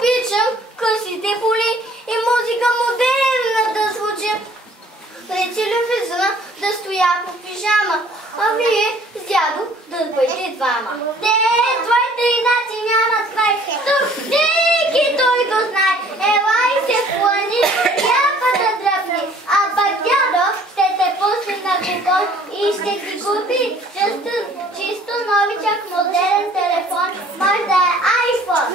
обичам късите поли и музика модерна да звучи. Пред телевизора да стоя по пижама, а вие с дядо да бъдете двама. Твоите инати нямат край, тук всеки той го знае. Елай се в плани, япата дръпни, а пък дядо ще те пусне на Google и ще ти купи чисто новичък модерен телефон, може да е iPhone.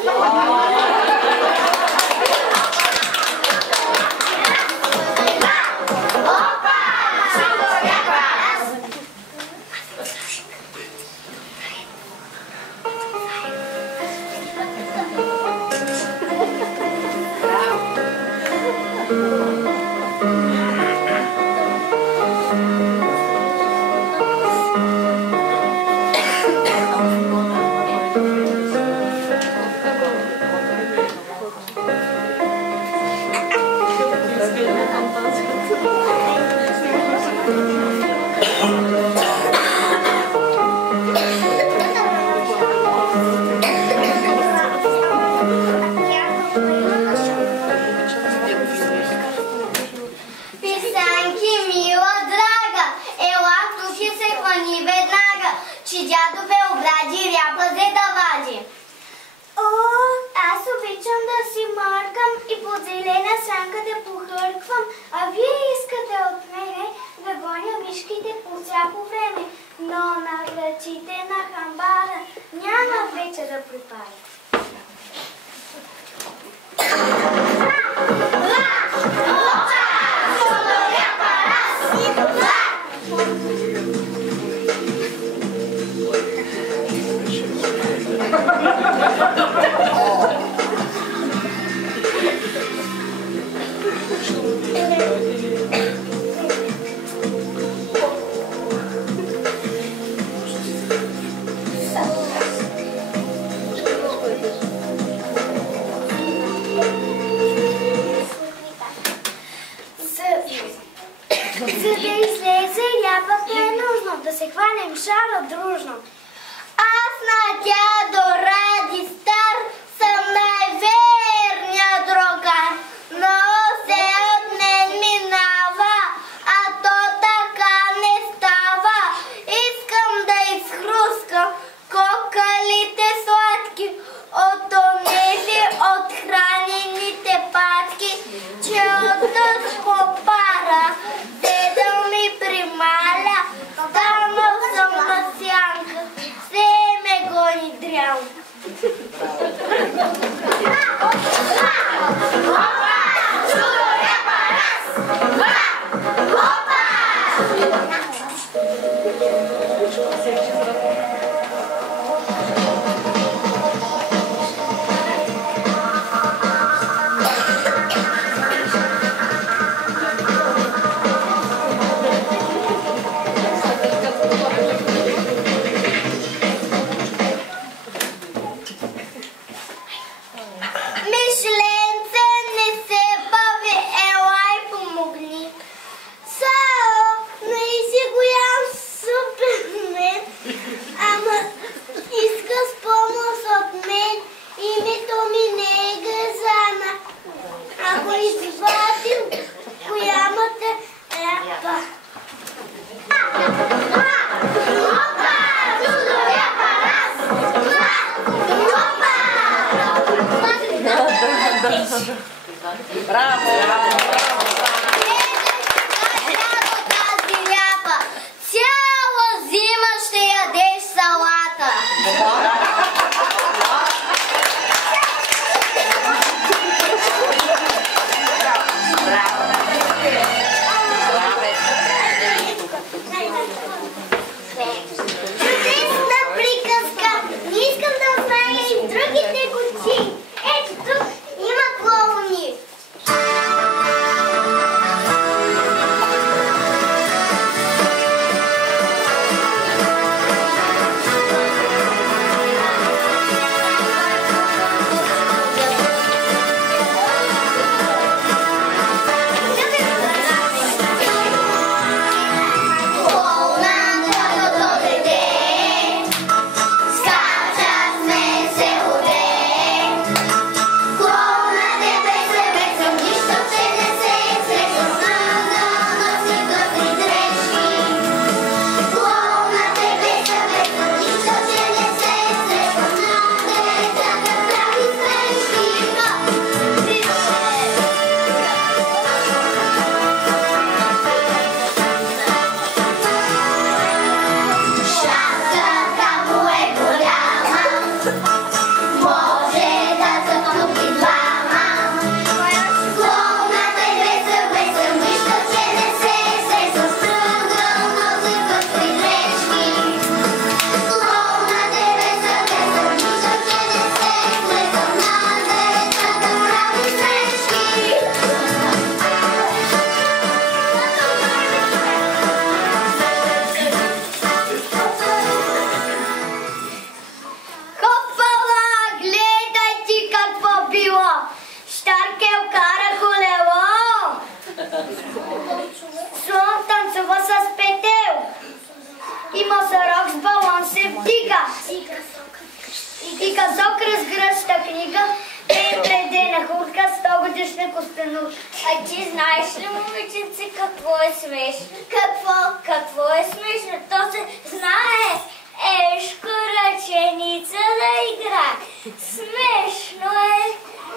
И кazok разгръща книга, предена хурка, 100 годишна костенурка. А ти знаеш ли, момиченце, какво е смешно? Какво е смешно? То се знае. Ешко ръченица да игра. Смешно е.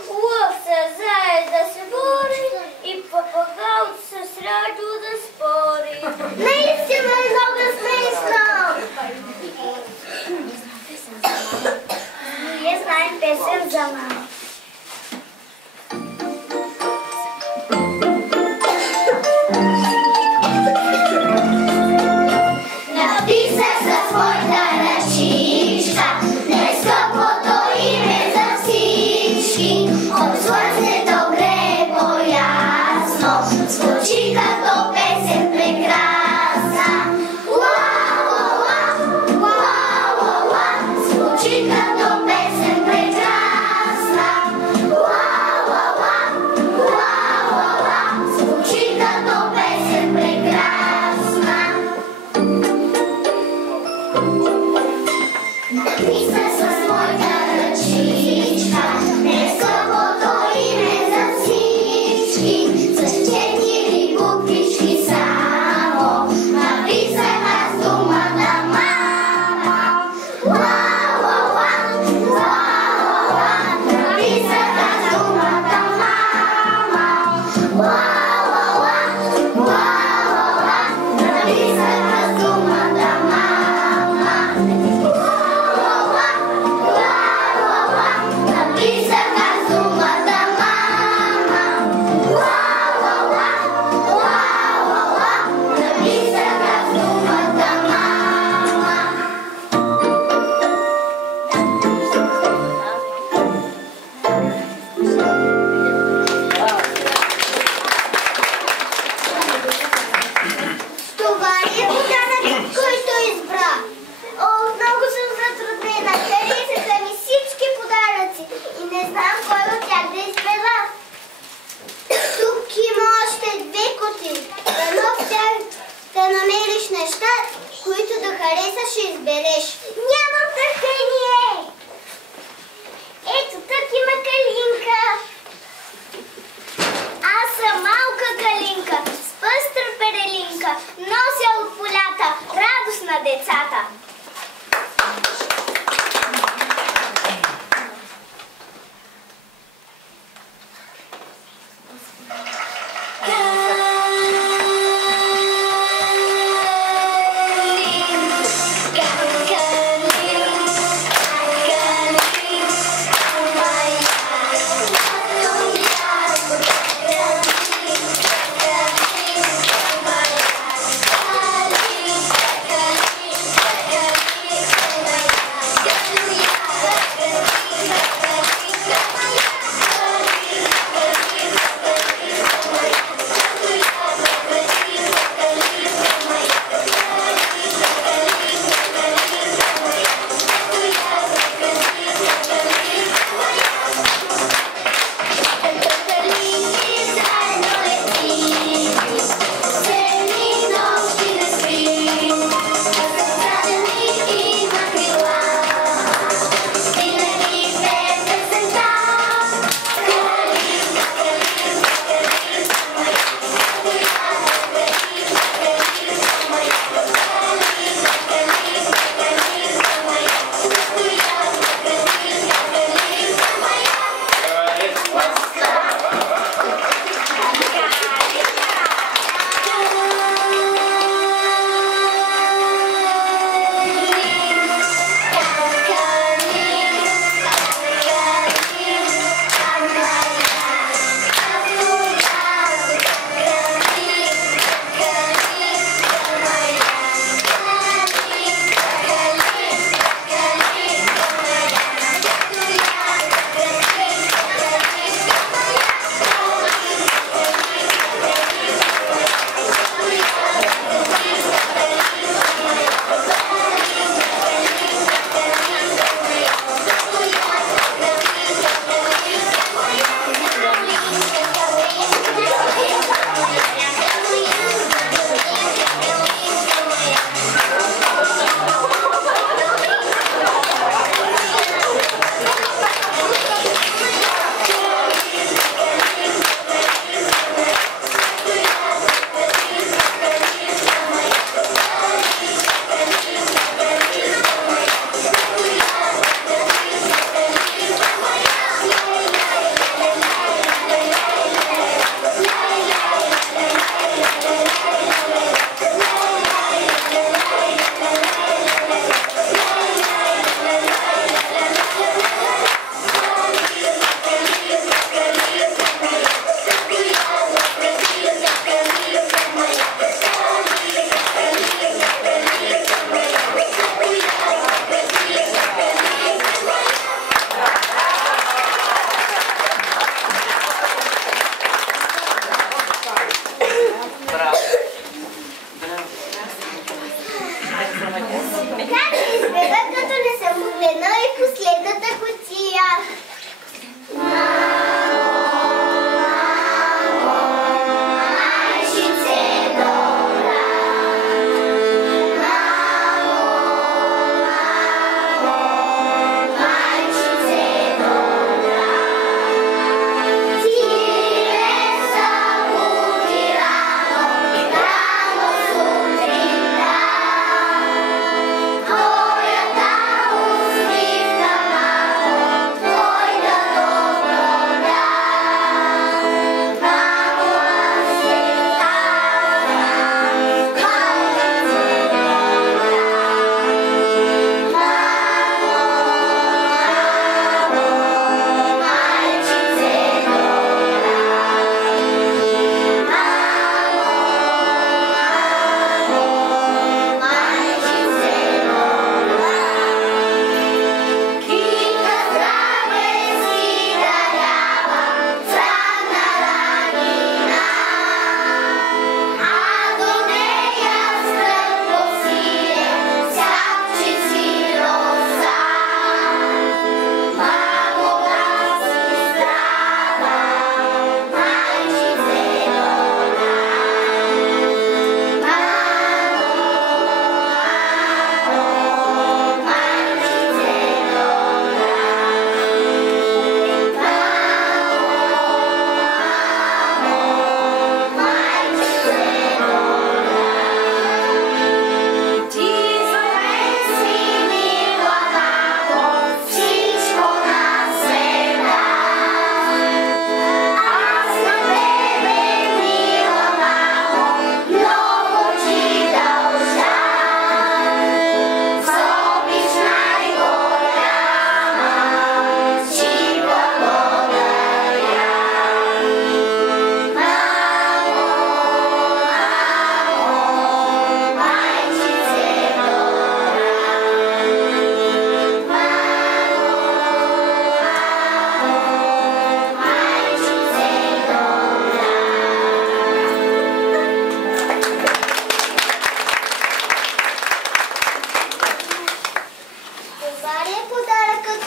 Лъвца заед да се бори и папагалът с радио да спори. Наистина е много смешно! Ние знаем песен за мама. Написа със своята ръчичка най-скъпото име за всички. От слънцето грее по-ясно, звучи като песен прекрасна. Ла-ла-ла, ла-ла-ла, звучи като песен прекрасна. Ла-ла-ла, ла-ла-ла, звучи като песен прекрасна. Написа със своята ръчичка най-скъпото име за всички. С 4 буквички само написах аз думата мама. Ла-ла-ла, ла-ла-ла, написах аз думата мама. Ла-ла-ла, ла-ла-ла, написах аз думата мама. Ла-ла-ла,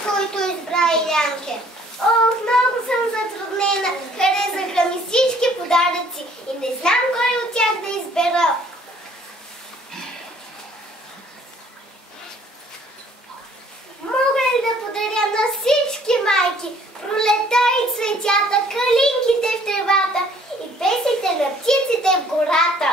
който избра Илянке. Ох, много съм затруднена. Харесаха ми всички подаръци и не знам кой от тях да избера. Мога ли да подаря на всички майки пролета и цветята, калинките в тревата и песните на птиците в гората?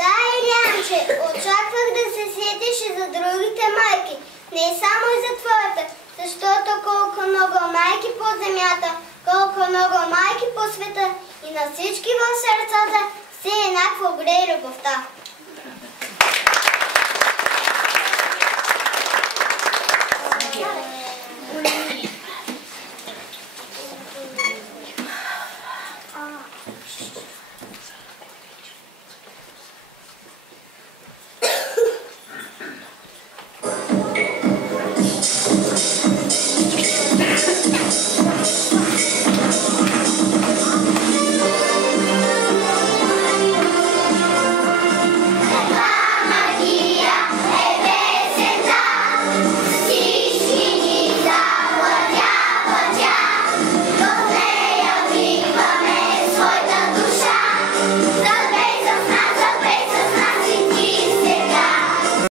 Да, Илянче, очаквах да се сетиш и за другите майки, не само и за твоята, защото колко много майки по земята, колко много майки по света и на всички в сърцата все еднакво грее любовта.